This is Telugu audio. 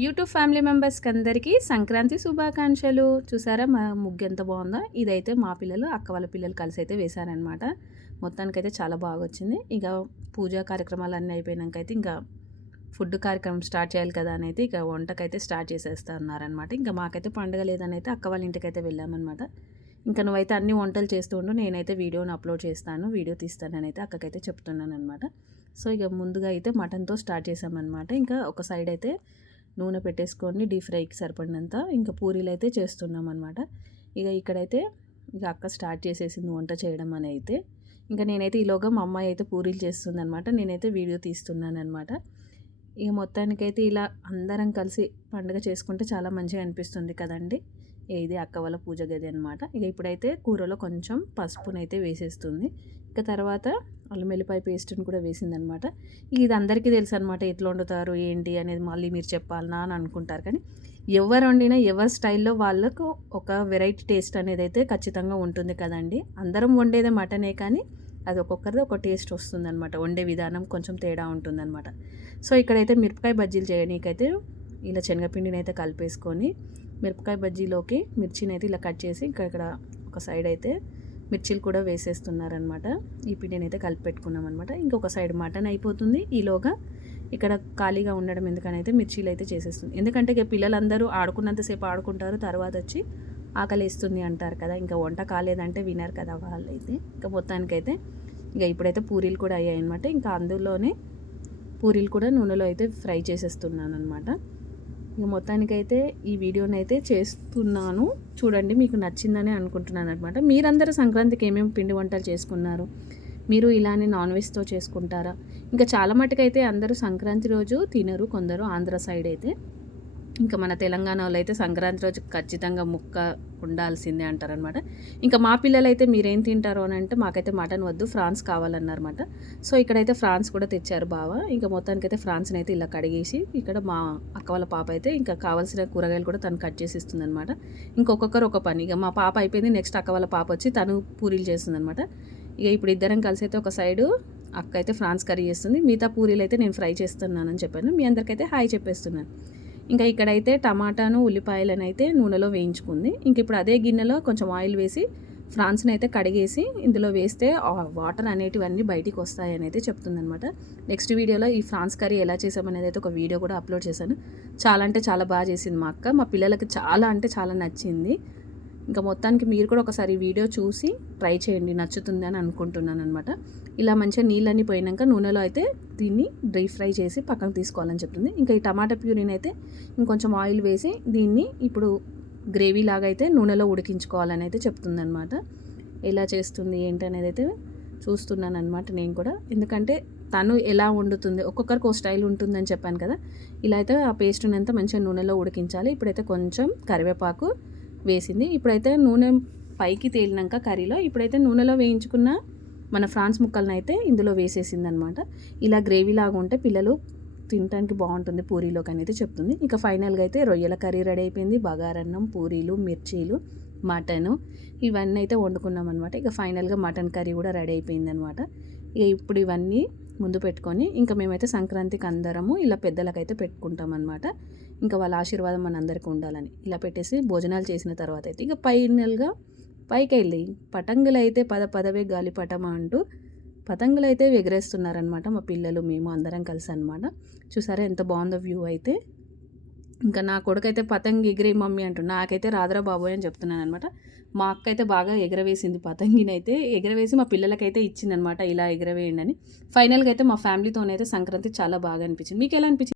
యూట్యూబ్ ఫ్యామిలీ మెంబర్స్కి అందరికీ సంక్రాంతి శుభాకాంక్షలు. చూసారా మా ముగ్గు ఎంత బాగుందో? ఇదైతే మా పిల్లలు అక్క వాళ్ళ పిల్లలు కలిసి అయితే వేశారనమాట మొత్తానికైతే చాలా బాగా వచ్చింది ఇక పూజా కార్యక్రమాలు అన్నీ అయిపోయినాక అయితే ఇంకా ఫుడ్ కార్యక్రమం స్టార్ట్ చేయాలి కదా అని అయితే ఇక వంటకైతే స్టార్ట్ చేసేస్తా ఉన్నారనమాట ఇంకా మాకైతే పండుగ లేదని అయితే అక్క వాళ్ళ ఇంటికి అయితే వెళ్ళామన్నమాట. ఇంకా నువ్వైతే అన్ని వంటలు చేస్తూ ఉండు నేనైతే వీడియోని అప్లోడ్ చేస్తాను వీడియో తీస్తానని అయితే అక్కకైతే చెప్తున్నాను అనమాట సో ఇక ముందుగా అయితే మటన్తో స్టార్ట్ చేసామన్నమాట ఇంకా ఒక సైడ్ అయితే నూనె పెట్టేసుకొని డీప్ ఫ్రైకి సరిపడినంత ఇంకా పూరీలు అయితే చేస్తున్నాం అనమాట ఇక ఇక్కడైతే ఇక అక్క స్టార్ట్ చేసేసింది వంట చేయడం అని అయితే. ఇంకా నేనైతే ఈలోగా మా అమ్మాయి అయితే పూరీలు చేస్తుందనమాట నేనైతే వీడియో తీస్తున్నాను అనమాట ఇక మొత్తానికైతే ఇలా అందరం కలిసి పండుగ చేసుకుంటే చాలా మంచిగా అనిపిస్తుంది కదండి. ఇది అక్క వాళ్ళ పూజ గది అనమాట ఇక ఇప్పుడైతే కూరలో కొంచెం పసుపునైతే వేసేస్తుంది. ఇక తర్వాత అల్లం వెల్లిపాయ పేస్ట్ని కూడా వేసిందనమాట. ఇది అందరికీ తెలుసు అనమాట ఎట్లా వండుతారు ఏంటి అనేది మళ్ళీ మీరు చెప్పాలనా అని అనుకుంటారు. కానీ ఎవరు వండినా ఎవరి స్టైల్లో వాళ్ళకు ఒక వెరైటీ టేస్ట్ అనేది అయితే ఖచ్చితంగా ఉంటుంది కదండి. అందరం వండేదే మటనే కానీ అది ఒక్కొక్కరిది ఒక టేస్ట్ వస్తుందన్నమాట వండే విధానం కొంచెం తేడా ఉంటుందన్నమాట సో ఇక్కడైతే మిరపకాయ బజ్జీలు చేయడానికైతే ఇలా శనగపిండిని అయితే కలిపేసుకొని మిరపకాయ బజ్జీలోకి మిర్చిని అయితే ఇలా కట్ చేసి ఇక్కడ ఇక్కడ ఒక సైడ్ అయితే మిర్చీలు కూడా వేసేస్తున్నారనమాట. ఈ పిండిని అయితే కలిపి పెట్టుకున్నాం అనమాట ఇంకొక సైడ్ మటన్ అయిపోతుంది. ఈలోగా ఇక్కడ ఖాళీగా ఉండడం ఎందుకనైతే మిర్చీలు అయితే చేసేస్తుంది. ఎందుకంటే ఇక పిల్లలందరూ ఆడుకున్నంతసేపు ఆడుకుంటారు తర్వాత వచ్చి ఆకలి వేస్తుంది అంటారు కదా. ఇంకా వంట కాలేదంటే వినరు కదా వాళ్ళైతే. ఇంకా మొత్తానికైతే ఇక ఇప్పుడైతే పూరీలు కూడా అయ్యాయి అనమాట ఇంకా అందులోనే పూరీలు కూడా నూనెలో అయితే ఫ్రై చేసేస్తున్నాను అనమాట ఇక మొత్తానికైతే ఈ వీడియోని అయితే చేస్తున్నాను. చూడండి మీకు నచ్చిందని అనుకుంటున్నాను అనమాట మీరందరూ సంక్రాంతికి ఏమేమి పిండి వంటలు చేసుకున్నారు? మీరు ఇలానే నాన్ వెజ్తో చేసుకుంటారా? ఇంకా చాలా మటుకైతే అందరూ సంక్రాంతి రోజు తినరు కొందరు ఆంధ్ర సైడ్ అయితే. ఇంకా మన తెలంగాణలో అయితే సంక్రాంతి రోజు ఖచ్చితంగా ముక్క ఉండాల్సిందే అంటారనమాట ఇంకా మా పిల్లలు అయితే మీరేం తింటారు అని అంటే మాకైతే మటన్ వద్దు ఫ్రాన్స్ కావాలన్నారన్నమాట సో ఇక్కడైతే ఫ్రాన్స్ కూడా తెచ్చారు బావ. ఇంకా మొత్తానికి అయితే ఫ్రాన్స్ని అయితే ఇలా కడిగేసి ఇక్కడ మా అక్క వాళ్ళ పాప అయితే ఇంకా కావాల్సిన కూరగాయలు కూడా తను కట్ చేసి ఇస్తుంది అనమాట ఒక పని ఇక మా పాప అయిపోయింది నెక్స్ట్ అక్క వాళ్ళ పాప వచ్చి తను పూరీలు చేస్తుంది అనమాట ఇక ఇప్పుడు ఇద్దరం కలిసి అయితే ఒక సైడు అక్క అయితే ఫ్రాన్స్ కర్రీ చేస్తుంది. మిగతా పూరీలు అయితే నేను ఫ్రై చేస్తున్నానని చెప్పాను. మీ అందరికైతే హాయ్ చెప్పేస్తున్నాను ఇంకా ఇక్కడైతే టమాటాను ఉల్లిపాయలను అయితే నూనెలో వేయించుకుంది. ఇంక ఇప్పుడు అదే గిన్నెలో కొంచెం ఆయిల్ వేసి ఫ్రాన్స్ని అయితే కడిగేసి ఇందులో వేస్తే వాటర్ అనేటివన్నీ బయటికి వస్తాయని అయితే చెప్తుందనమాట నెక్స్ట్ వీడియోలో ఈ ఫ్రాన్స్ కర్రీ ఎలా చేసామనేది అయితే ఒక వీడియో కూడా అప్లోడ్ చేశాను. చాలా అంటే చాలా బాగా చేసింది మా అక్క. మా పిల్లలకి చాలా అంటే చాలా నచ్చింది. ఇంకా మొత్తానికి మీరు కూడా ఒకసారి వీడియో చూసి ట్రై చేయండి నచ్చుతుంది అని అనుకుంటున్నాను అనమాట ఇలా మంచిగా నీళ్ళన్నీ పోయినాక నూనెలో అయితే దీన్ని డ్రై ఫ్రై చేసి పక్కన తీసుకోవాలని చెప్తుంది. ఇంకా ఈ టమాటా ప్యూరీని అయితే ఇంకొంచెం ఆయిల్ వేసి దీన్ని ఇప్పుడు గ్రేవీ లాగా అయితే నూనెలో ఉడికించుకోవాలని అయితే చెప్తుందనమాట ఎలా చేస్తుంది ఏంటి అనేది అయితే చూస్తున్నాను అనమాట నేను కూడా. ఎందుకంటే తను ఎలా వండుతుంది ఒక్కొక్కరికి ఒక స్టైల్ ఉంటుందని చెప్పాను కదా. ఇలా అయితే ఆ పేస్ట్ని అంతా మంచిగా నూనెలో ఉడికించాలి. ఇప్పుడైతే కొంచెం కరివేపాకు వేసింది. ఇప్పుడైతే నూనె పైకి తేలినాక కర్రీలో ఇప్పుడైతే నూనెలో వేయించుకున్న మన ఫ్రాన్స్ ముక్కలను అయితే ఇందులో వేసేసింది అనమాట ఇలా గ్రేవీ లాగా ఉంటే పిల్లలు తినడానికి బాగుంటుంది పూరీలోకి అనేది చెప్తుంది. ఇక ఫైనల్గా అయితే రొయ్యల కర్రీ రెడీ అయిపోయింది. బగారన్నం పూరీలు మిర్చీలు మటను ఇవన్నీ అయితే వండుకున్నాం అనమాట ఇక ఫైనల్గా మటన్ కర్రీ కూడా రెడీ అయిపోయింది అనమాట ఇక ఇప్పుడు ఇవన్నీ ముందు పెట్టుకొని ఇంకా మేమైతే సంక్రాంతికి అందరము ఇలా పెద్దలకైతే పెట్టుకుంటాం అనమాట ఇంకా వాళ్ళ ఆశీర్వాదం మన అందరికీ ఉండాలని. ఇలా పెట్టేసి భోజనాలు చేసిన తర్వాత అయితే ఇక ఫైనల్గా పైకి వెళ్ళి పటంగులు అయితే పద పదవే గాలి పటమా అంటూ పతంగులు అయితే ఎగరేస్తున్నారనమాట మా పిల్లలు మేము అందరం కలిసి అనమాట చూసారా ఎంత బాగుందో వ్యూ అయితే. ఇంకా నా కొడుకైతే పతంగి ఎగిరే మమ్మీ అంటు నాకైతే రాదరా బాబోయ్ అని చెప్తున్నాను అనమాట మా అక్క అయితే బాగా ఎగరవేసింది పతంగినైతే. ఎగరవేసి మా పిల్లలకైతే ఇచ్చిందనమాట ఇలా ఎగరవేయండి అని. ఫైనల్గా అయితే మా ఫ్యామిలీతోనైతే సంక్రాంతి చాలా బాగా అనిపించింది. మీకు ఎలా అనిపించింది?